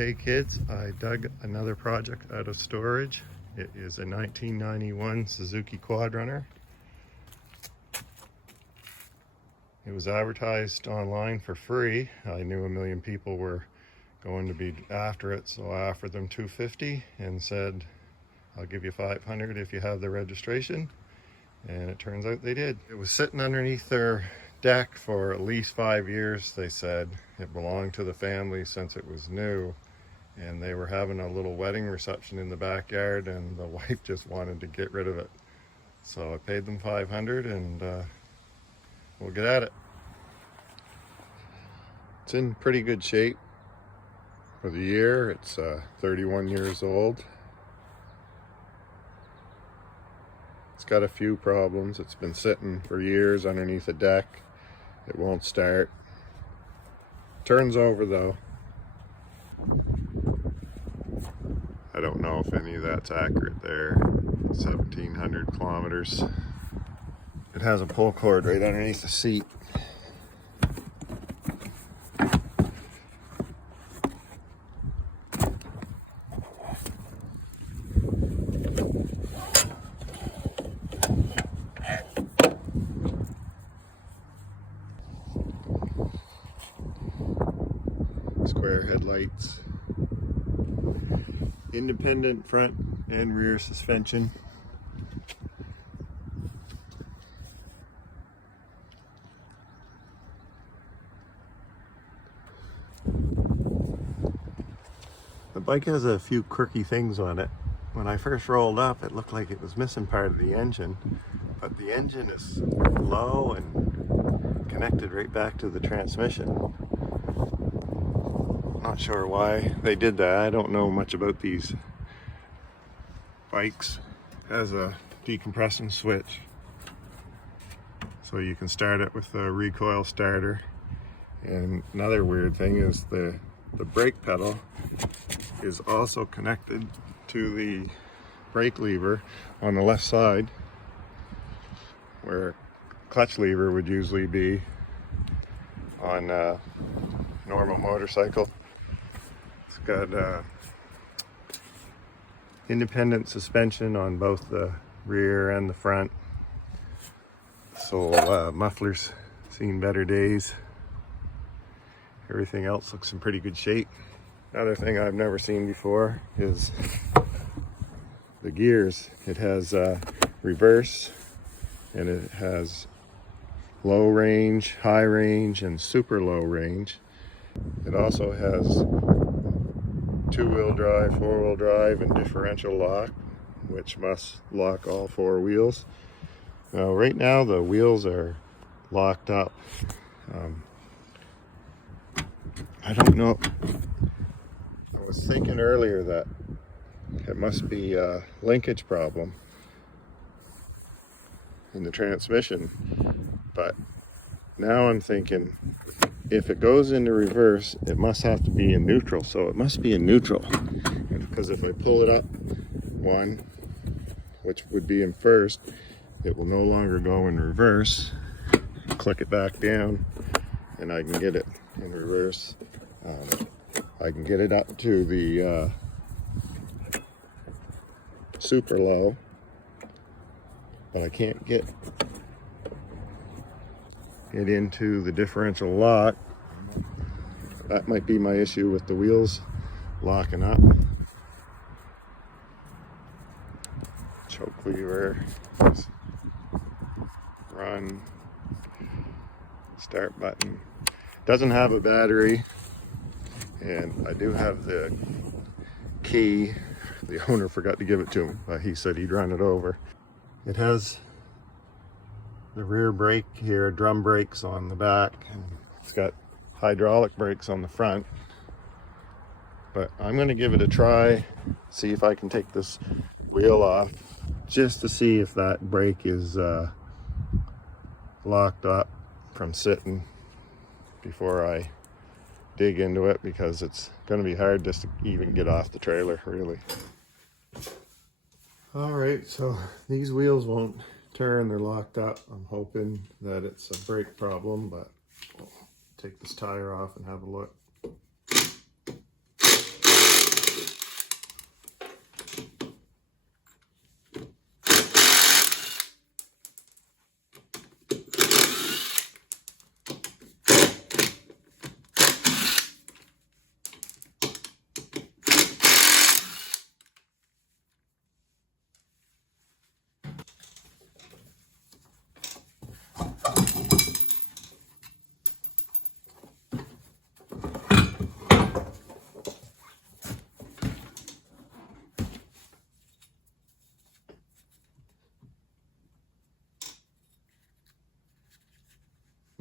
Hey kids, I dug another project out of storage. It is a 1991 Suzuki QuadRunner. It was advertised online for free. I knew a million people were going to be after it, so I offered them $250 and said, I'll give you $500 if you have the registration. And it turns out they did. It was sitting underneath their deck for at least 5 years, they said. It belonged to the family since it was new. And they were having a little wedding reception in the backyard, and the wife just wanted to get rid of it. So I paid them $500 and we'll get at it. It's in pretty good shape for the year. It's 31 years old. It's got a few problems. It's been sitting for years underneath a deck. It won't start. Turns over though. I don't know if any of that's accurate there. 1,700 kilometers. It has a pull cord right underneath the seat. Square headlights. Independent front and rear suspension. The bike has a few quirky things on it. When I first rolled up, it looked like it was missing part of the engine, but the engine is low and connected right back to the transmission. Not sure why they did that. I don't know much about these bikes. It has a decompression switch, so you can start it with a recoil starter. And another weird thing is the brake pedal is also connected to the brake lever on the left side, where clutch lever would usually be on a normal motorcycle. It's got independent suspension on both the rear and the front, so muffler's seen better days. Everything else looks in pretty good shape. Another thing I've never seen before is the gears. It has reverse, and it has low range, high range, and super low range. It also has two-wheel drive, four-wheel drive, and differential lock, which must lock all four wheels. Now, right now the wheels are locked up. I don't know. I was thinking earlier that it must be a linkage problem in the transmission, but now I'm thinking if it goes into reverse, it must have to be in neutral, so it must be in neutral. Because if I pull it up one, which would be in first, it will no longer go in reverse. Click it back down and I can get it in reverse. I can get it up to the super low, but I can't get it into the differential lock. That might be my issue with the wheels locking up. Choke lever, run, start button. Doesn't have a battery, and I do have the key. The owner forgot to give it to me, but he said he'd run it over. It has the rear brake here, drum brakes on the back, and it's got hydraulic brakes on the front. But I'm going to give it a try, see if I can take this wheel off, just to see if that brake is locked up from sitting before I dig into it, because it's going to be hard just to even get off the trailer, really. Alright, so these wheels won't turn, they're locked up. I'm hoping that it's a brake problem, but I'll take this tire off and have a look.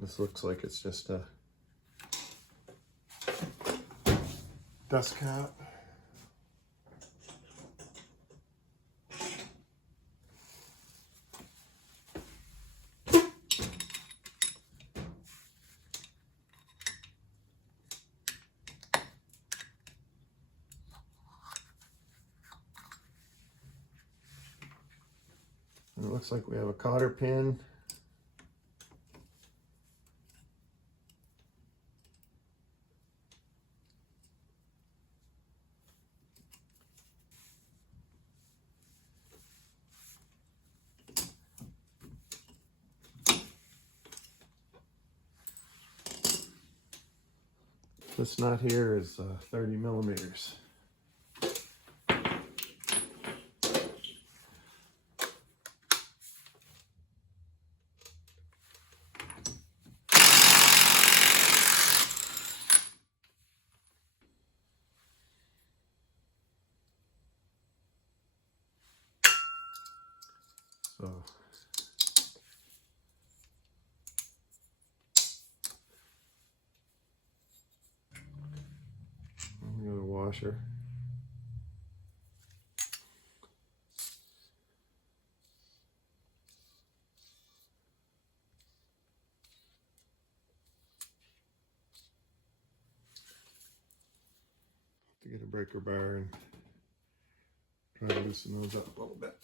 This looks like it's just a dust cap. And it looks like we have a cotter pin. This nut here is 30 millimeters. So we got a washer. To get a breaker bar and try to loosen those up a little bit.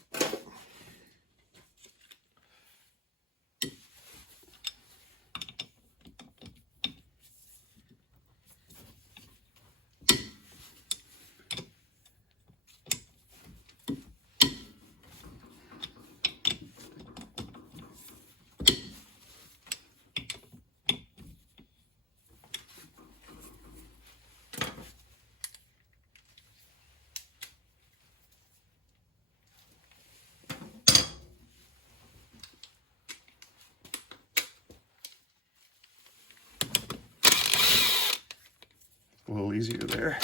A little easier there.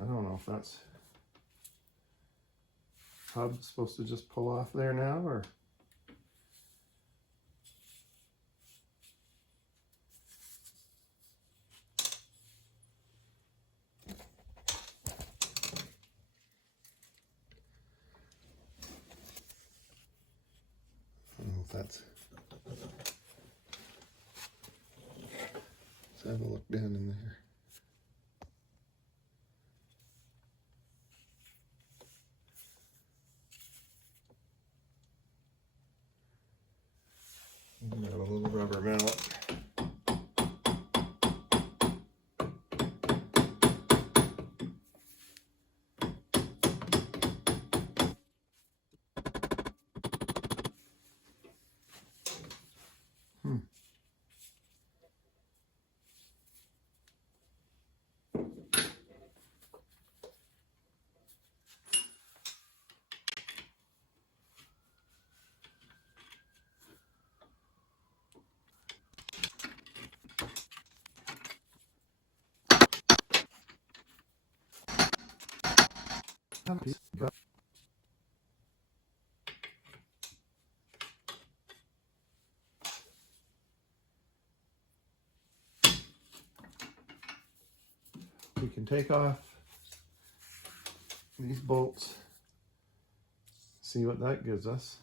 I don't know if that's hub supposed to just pull off there now, or I don't know if that's. Let's have a look down in there. Got a little rubber mallet. We can take off these bolts, see what that gives us.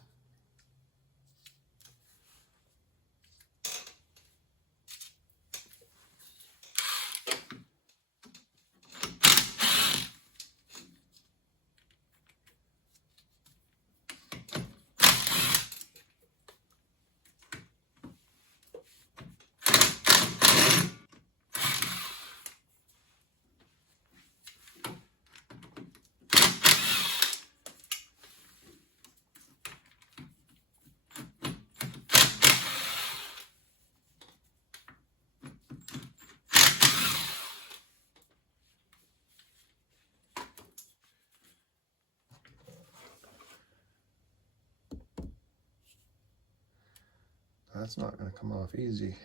That's not going to come off easy,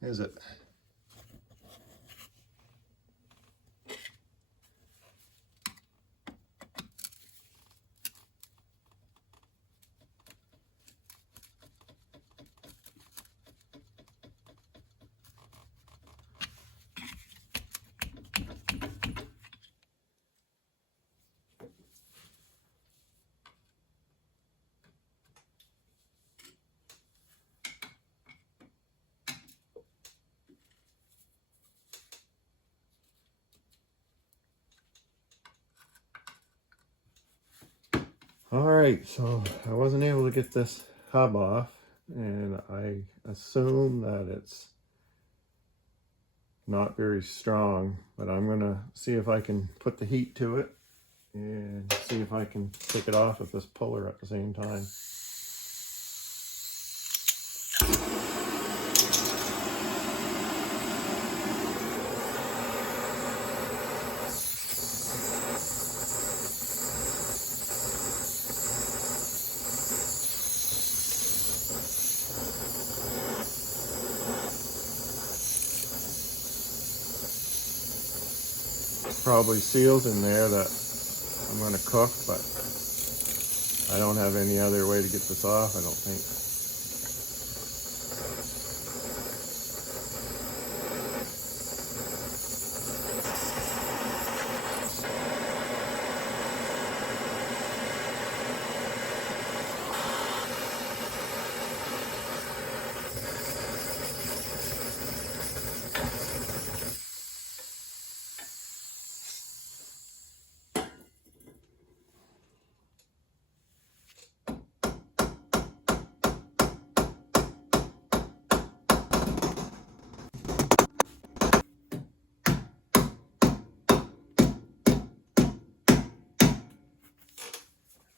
is it? Alright, so I wasn't able to get this hub off, and I assume that it's not very strong, but I'm going to see if I can put the heat to it and see if I can take it off with this puller at the same time. Probably seals in there that I'm going to cook, but I don't have any other way to get this off, I don't think.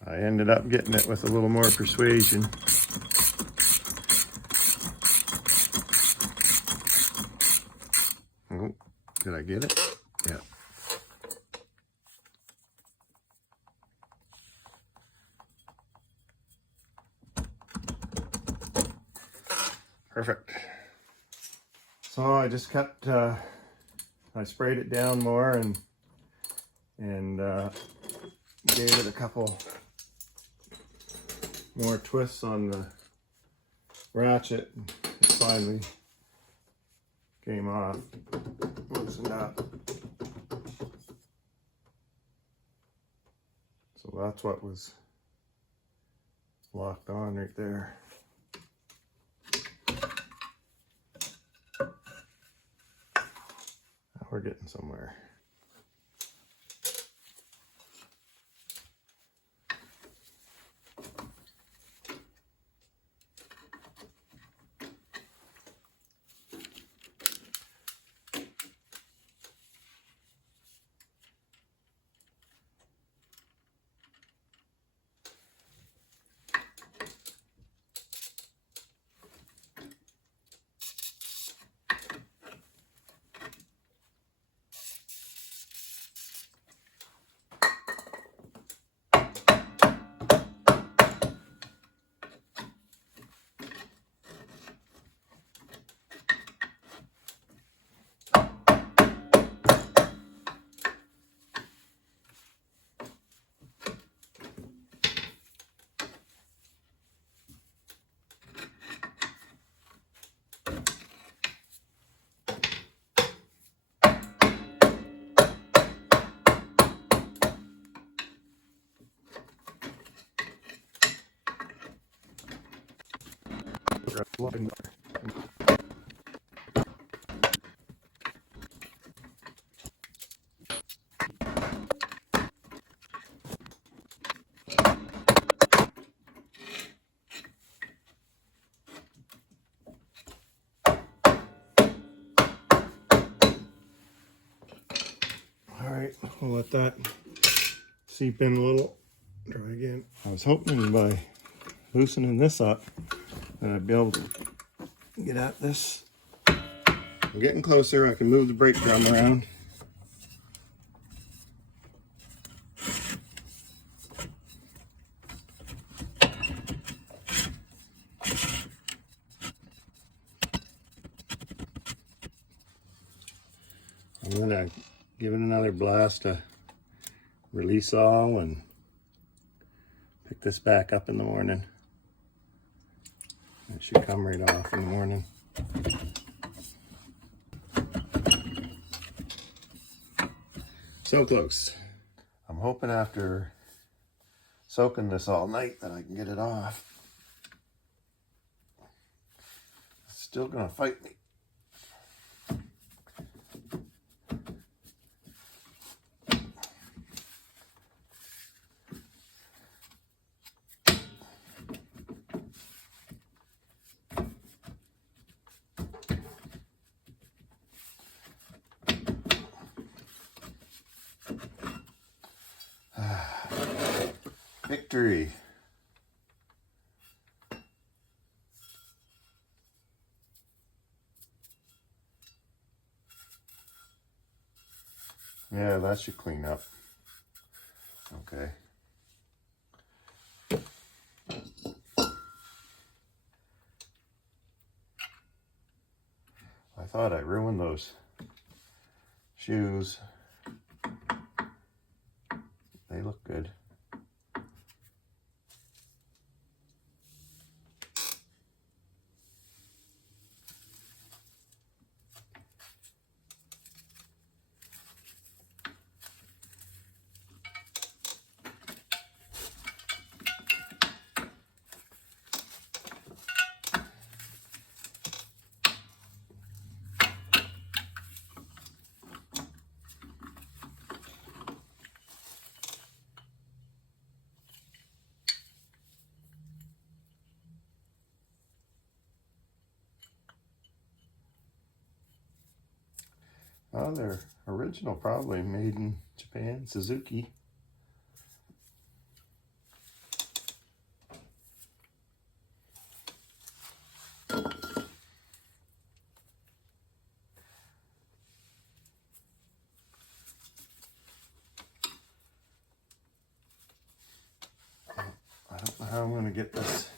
I ended up getting it with a little more persuasion. Oh, did I get it? Yeah. Perfect. So I just kept, I sprayed it down more and gave it a couple more twists on the ratchet. It finally came off, loosened up. So that's what was locked on right there. Now we're getting somewhere. Alright, we'll let that seep in a little. Try again. I was hoping by loosening this up that I'd be able to get at this. I'm getting closer. I can move the brake drum around. I'm gonna give it another blast to release all and pick this back up in the morning. It should come right off in the morning. So close. I'm hoping after soaking this all night that I can get it off. It's still gonna fight me. Victory. Yeah, that should clean up. Okay. I thought I ruined those shoes. They look good. Oh, they're original, probably made in Japan, Suzuki. I don't know how I'm going to get this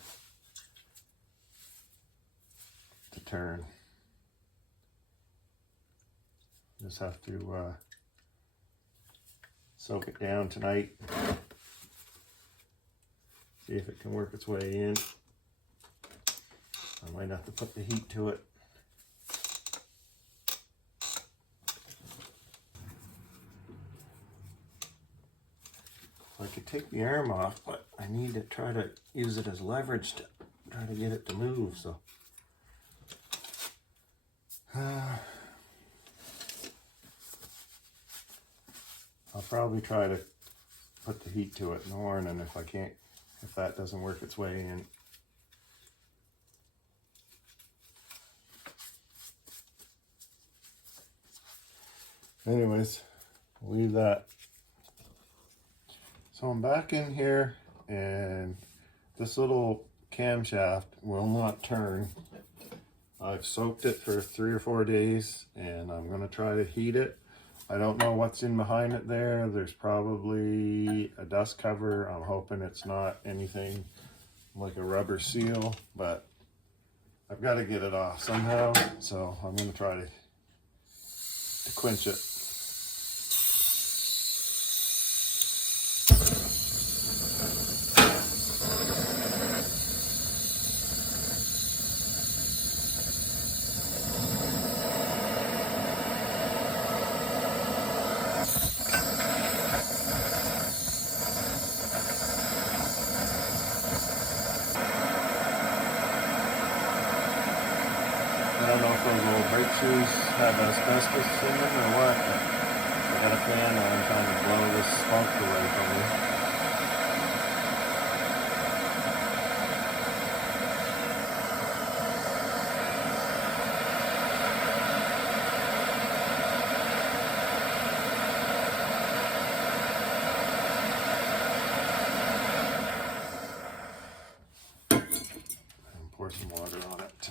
to turn. Just have to soak it down tonight. See if it can work its way in. I might have to put the heat to it. I could take the arm off, but I need to try to use it as leverage to try to get it to move, so. I'll probably try to put the heat to it in the morning if that doesn't work its way in. Anyways, I'll leave that. So I'm back in here, and this little camshaft will not turn. I've soaked it for 3 or 4 days, and I'm going to try to heat it. I don't know what's in behind it there. There's probably a dust cover. I'm hoping it's not anything like a rubber seal, but I've got to get it off somehow, so I'm going to try to quench it. I don't know if those old brake shoes have asbestos in them or what, but I got a fan on trying to blow this spunk away from me. And pour some water on it.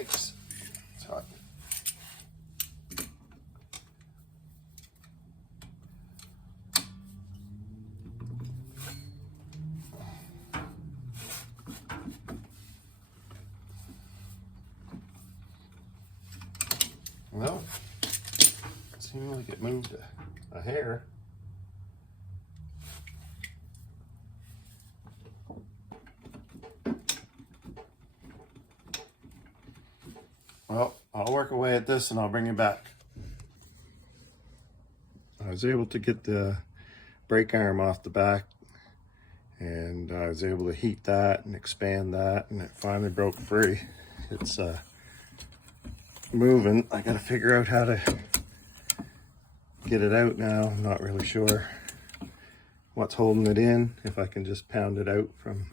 Yikes. It's hot. Well, it seemed like it moved a hair. Well, I'll work away at this and I'll bring you back. I was able to get the brake arm off the back, and I was able to heat that and expand that, and it finally broke free. It's moving. I gotta figure out how to get it out now. I'm not really sure what's holding it in, if I can just pound it out from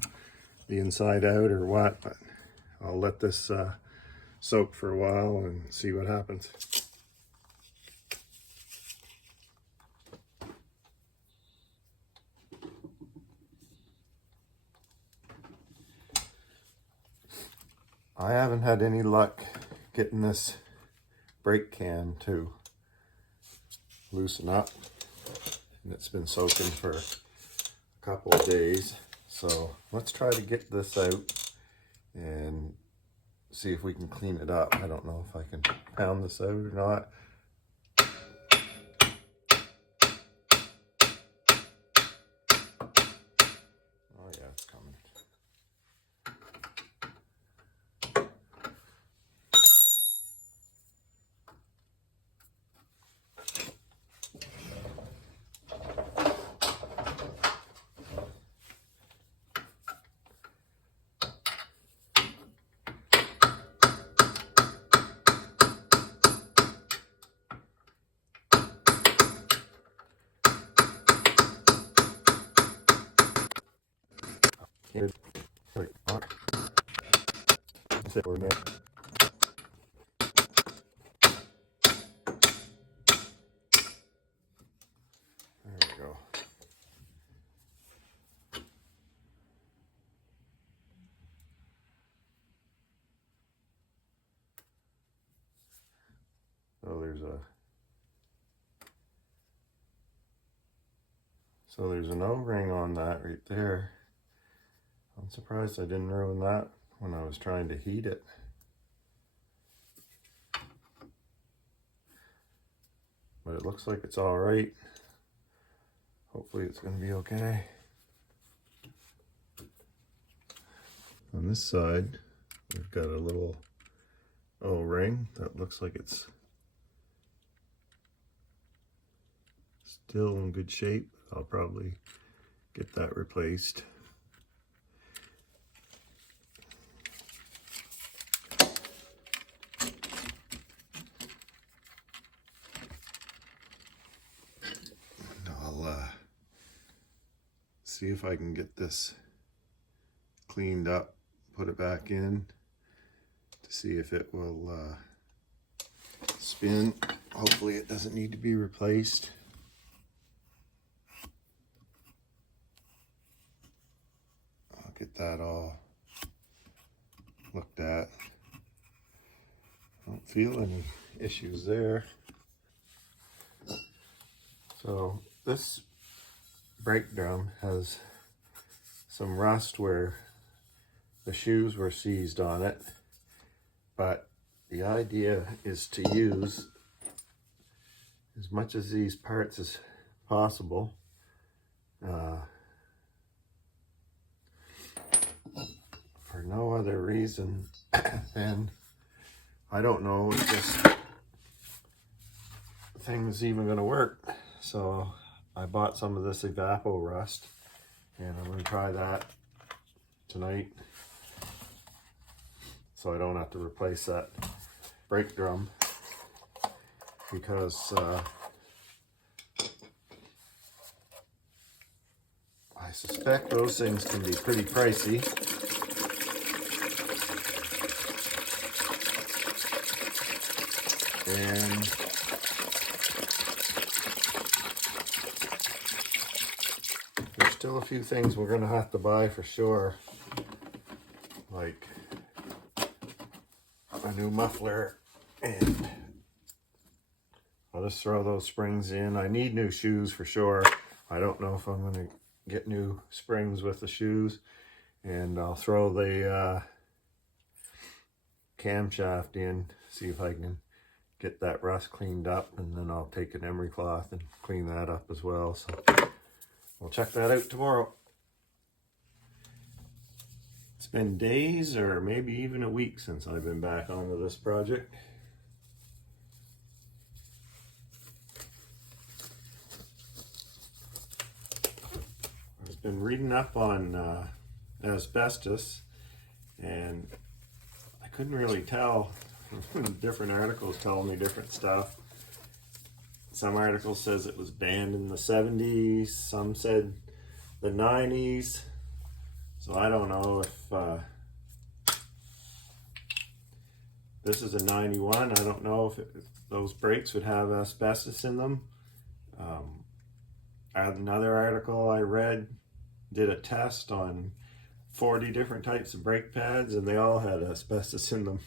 the inside out or what, but I'll let this soak for a while and see what happens. I haven't had any luck getting this brake can to loosen up, and it's been soaking for a couple of days. So let's try to get this out and see if we can clean it up. I don't know if I can pound this out or not. Oh yeah, it's coming. Here, wait, on. Sit for a minute. There we go. So there's an O-ring on that right there. I'm surprised I didn't ruin that when I was trying to heat it. But it looks like it's all right. Hopefully it's going to be okay. On this side, we've got a little O-ring that looks like it's still in good shape. I'll probably get that replaced. I'll see if I can get this cleaned up, put it back in to see if it will spin. Hopefully it doesn't need to be replaced. I'll get that all looked at. I don't feel any issues there. So this brake drum has some rust where the shoes were seized on it, but the idea is to use as much of these parts as possible for no other reason than, I don't know, if this thing's even going to work. So I bought some of this Evapo rust, and I'm going to try that tonight so I don't have to replace that brake drum, because I suspect those things can be pretty pricey. And there's still a few things we're going to have to buy for sure, like a new muffler, and I'll just throw those springs in. I need new shoes for sure. I don't know if I'm going to get new springs with the shoes, and I'll throw the camshaft in, see if I can get that rust cleaned up, and then I'll take an emery cloth and clean that up as well. So we'll check that out tomorrow. It's been days or maybe even a week since I've been back onto this project. I've been reading up on asbestos, and I couldn't really tell. Different articles telling me different stuff. Some articles says it was banned in the 70s, some said the 90s. So I don't know if this is a 91. I don't know if those brakes would have asbestos in them. Another article I read did a test on 40 different types of brake pads, and they all had asbestos in them.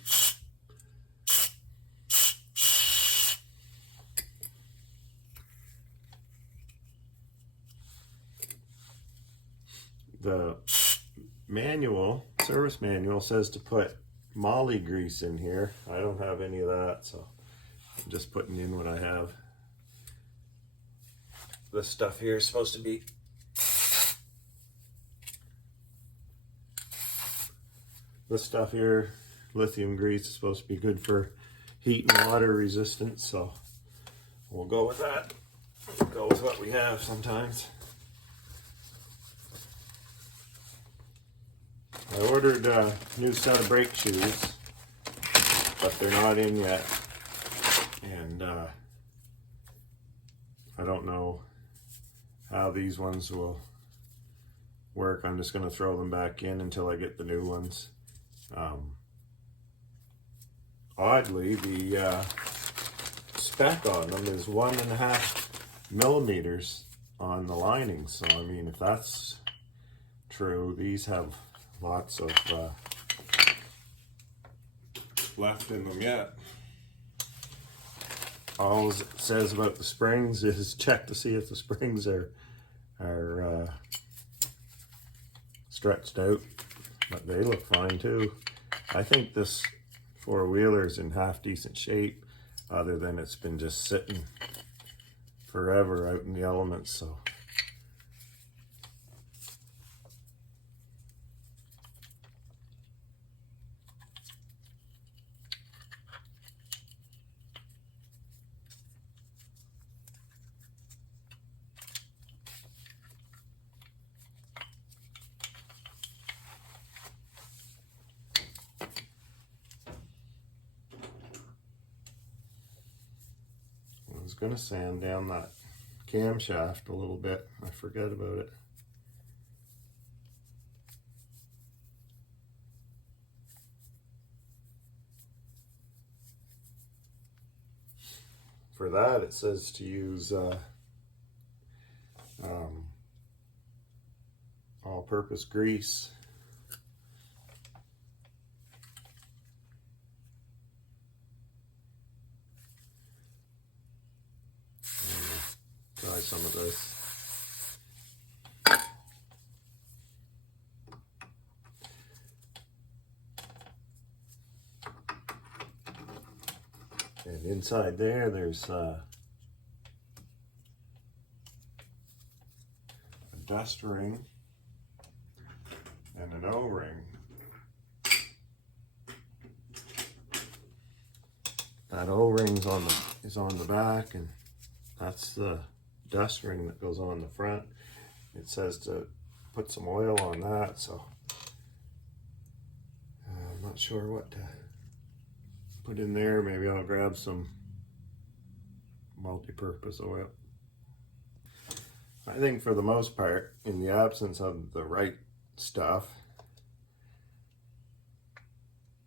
The manual, service manual, says to put moly grease in here. I don't have any of that, so I'm just putting in what I have. This stuff here is supposed to be lithium grease, is supposed to be good for heat and water resistance, so we'll go with that. We'll go with what we have sometimes. I ordered a new set of brake shoes, but they're not in yet, and I don't know how these ones will work. I'm just going to throw them back in until I get the new ones. Oddly, the spec on them is 1.5 millimeters on the lining, so I mean, if that's true, these have lots of left in them yet. All it says about the springs is check to see if the springs are stretched out, but they look fine too. I think this four-wheeler is in half decent shape, other than it's been just sitting forever out in the elements. So I was going to sand down that camshaft a little bit. I forgot about it. For that, it says to use all-purpose grease. Try some of this. And inside there's a dust ring and an O-ring. That O-ring is on the back, and that's the dust ring that goes on the front. It says to put some oil on that, so I'm not sure what to put in there. Maybe I'll grab some multi-purpose oil. I think for the most part, in the absence of the right stuff,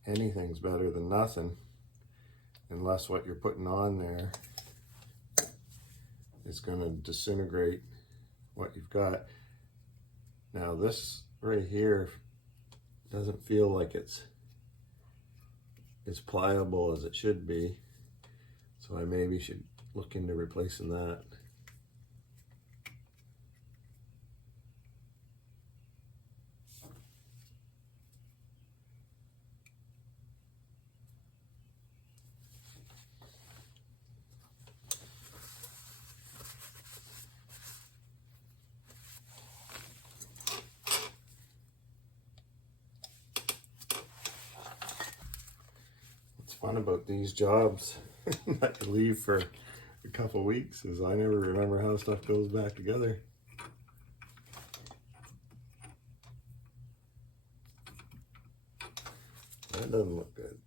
anything's better than nothing, unless what you're putting on there is going to disintegrate what you've got. Now this right here doesn't feel like it's as pliable as it should be. So I maybe should look into replacing that. What's fun about these jobs that you leave for a couple weeks is I never remember how stuff goes back together. That doesn't look good.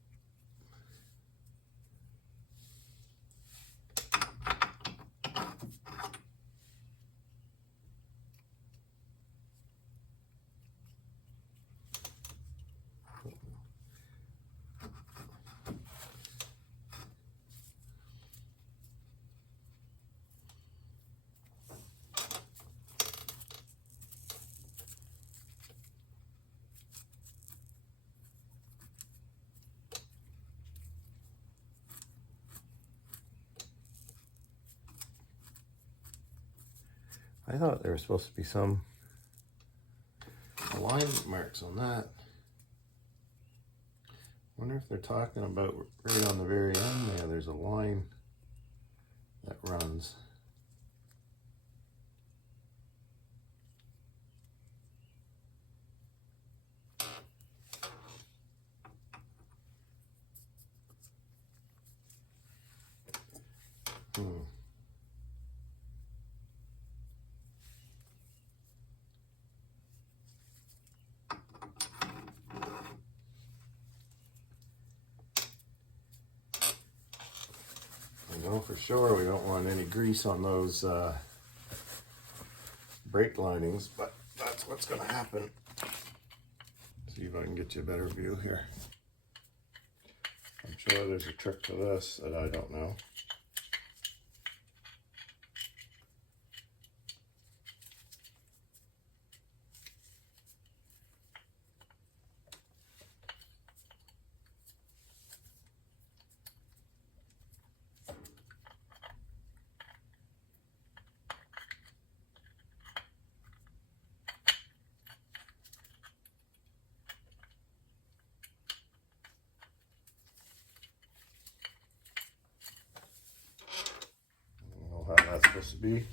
I thought there was supposed to be some alignment marks on that. Wonder if they're talking about right on the very end there, there's a line that runs. I know for sure we don't want any grease on those brake linings, but that's what's going to happen. See if I can get you a better view here. I'm sure there's a trick to this that I don't know. How that's supposed to be.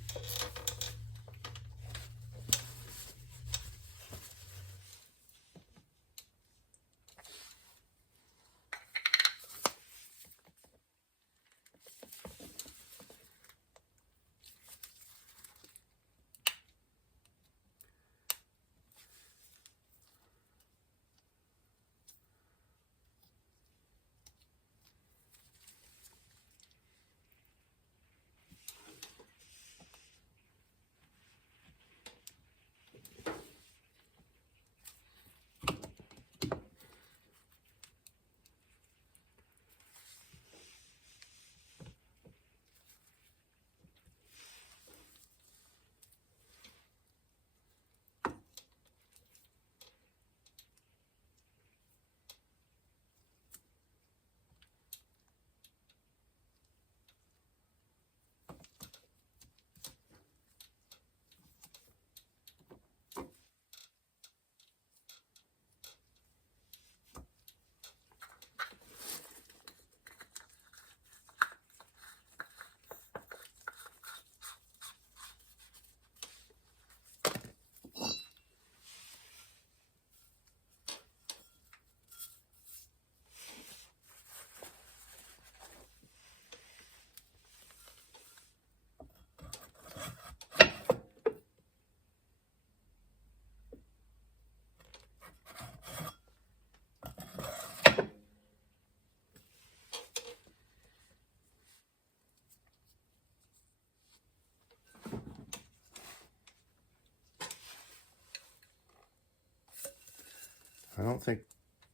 I don't think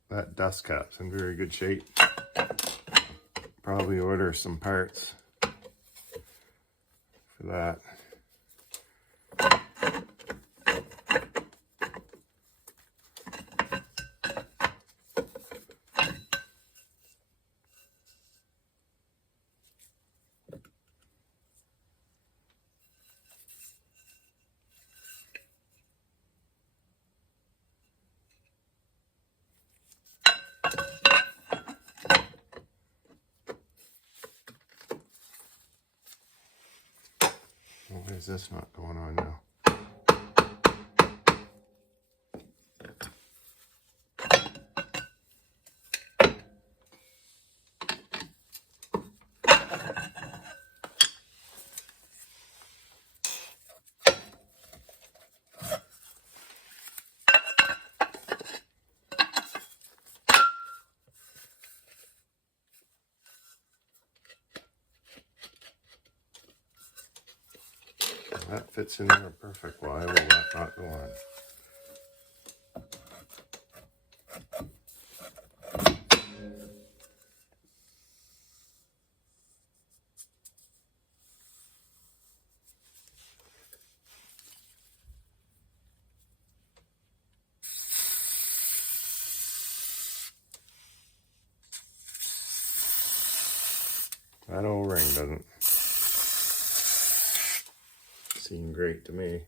that dust cap's in very good shape. Probably order some parts for that. is this not going on now? That fits in there perfect. Why will that not go on? That old ring doesn't seem great to me.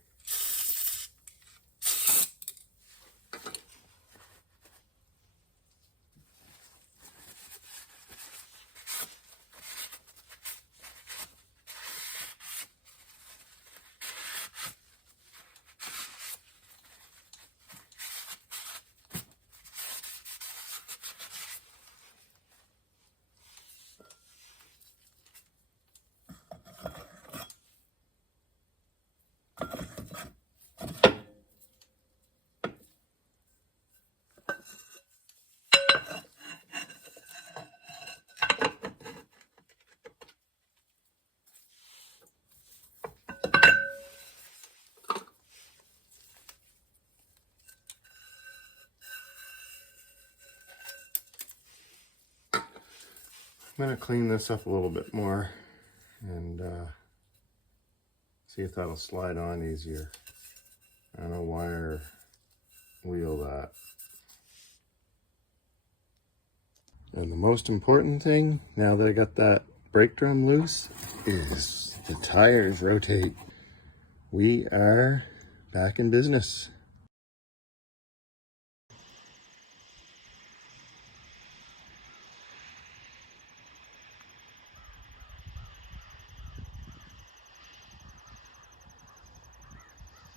I'm going to clean this up a little bit more and see if that'll slide on easier. I don't know, wire wheel that. And the most important thing, now that I got that brake drum loose, is the tires rotate. We are back in business.